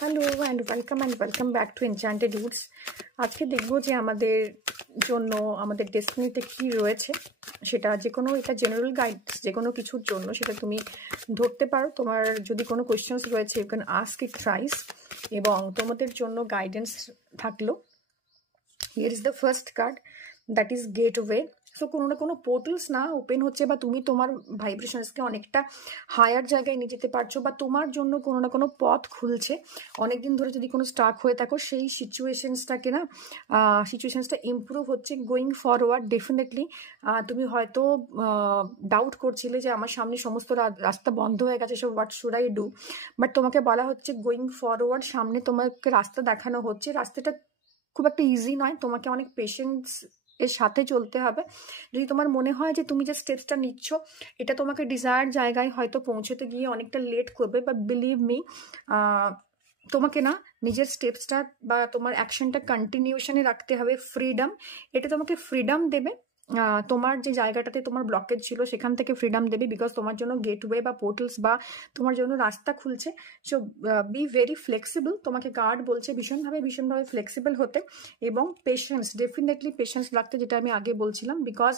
Hello and welcome back to enchanted Woods. আজকে দেখবো যে আমাদের জন্য আমাদের ডেস্টিনিতে কি রয়েছে, সেটা যে কোনো এটা জেনারেল গাইডস যে কোনো কিছুর জন্য সেটা তুমি ধরতে পারো। তোমার যদি কোনো কোয়েশ্চেন্স রয়েছে you can ask it thrice, এবং তোমাদের জন্য গাইডেন্স থাকলো। Here is the first card, that is gateway. So কোনো না কোনো পোর্টালস না ওপেন হচ্ছে, বা তুমি তোমার ভাইব্রেশনসকে অনেকটা হায়ার জায়গায় নিয়ে যেতে পারছো, বা তোমার জন্য কোনো না কোনো পথ খুলছে। অনেকদিন ধরে যদি কোনো স্টাক হয়ে থাকো সেই সিচুয়েশনসটা ইমপ্রুভ হচ্ছে গোয়িং ফরওয়ার্ড। ডেফিনেটলি তুমি হয়তো ডাউট করছিলে যে আমার সামনে সমস্ত রাস্তা বন্ধ হয়ে গেছে, so what should I do, but তোমাকে বলা হচ্ছে গোয়িং ফরওয়ার্ড, সামনে তোমাকে রাস্তা দেখানো হচ্ছে। রাস্তাটা খুব একটা ইজি নয়, তোমাকে অনেক পেশেন্স এর সাথে চলতে হবে। যদি তোমার মনে হয় যে তুমি যে স্টেপসটা নিচ্ছ এটা তোমাকে ডিজায়ার জায়গায় হয়তো পৌঁছতে গিয়ে অনেকটা লেট করবে, বাট বিলিভ মি, তোমাকে না নিজের স্টেপসটা বা তোমার অ্যাকশনটা কন্টিনিউশনে রাখতে হবে। ফ্রিডম, এটা তোমাকে ফ্রিডম দেবে। তোমার যে জায়গাটাতে তোমার ব্লকেজ ছিল সেখান থেকে ফ্রিডম দেবে, বিকজ তোমার জন্য গেটওয়ে বা পোর্টালস বা তোমার জন্য রাস্তা খুলছে। So be very flexible. তোমাকে গার্ড বলছে ভীষণভাবে ফ্লেক্সিবল হতে, এবং পেশেন্স, ডেফিনেটলি পেশেন্স রাখতে, যেটা আমি আগে বলছিলাম, বিকজ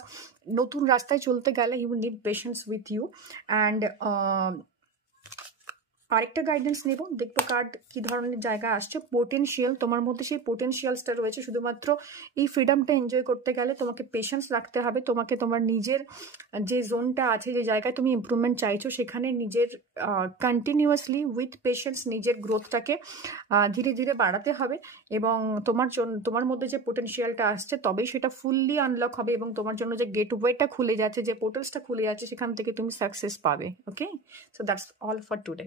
নতুন রাস্তায় চলতে গেলে you need patience with you. And আরেকটা গাইডেন্স নেব, দেখবো কার্ড কি ধরনের জায়গা আসছে। পোটেনশিয়াল, তোমার মধ্যে সেই পোটেনশিয়ালসটা রয়েছে, শুধুমাত্র এই ফ্রিডমটা এনজয় করতে গেলে তোমাকে পেশেন্স রাখতে হবে। তোমাকে তোমার নিজের যে জোনটা আছে, যে জায়গায় তুমি ইমপ্রুভমেন্ট চাইছো, সেখানে নিজের কন্টিনিউয়াসলি উইথ পেশেন্স নিজের গ্রোথটাকে ধীরে ধীরে বাড়াতে হবে, এবং তোমার মধ্যে যে পোটেনশিয়ালটা আসছে তবেই সেটা ফুললি আনলক হবে, এবং তোমার জন্য যে গেটওয়েটা খুলে যাচ্ছে, যে পোর্টালসটা খুলে যাচ্ছে, সেখান থেকে তুমি সাকসেস পাবে। Okay, so that's all for today.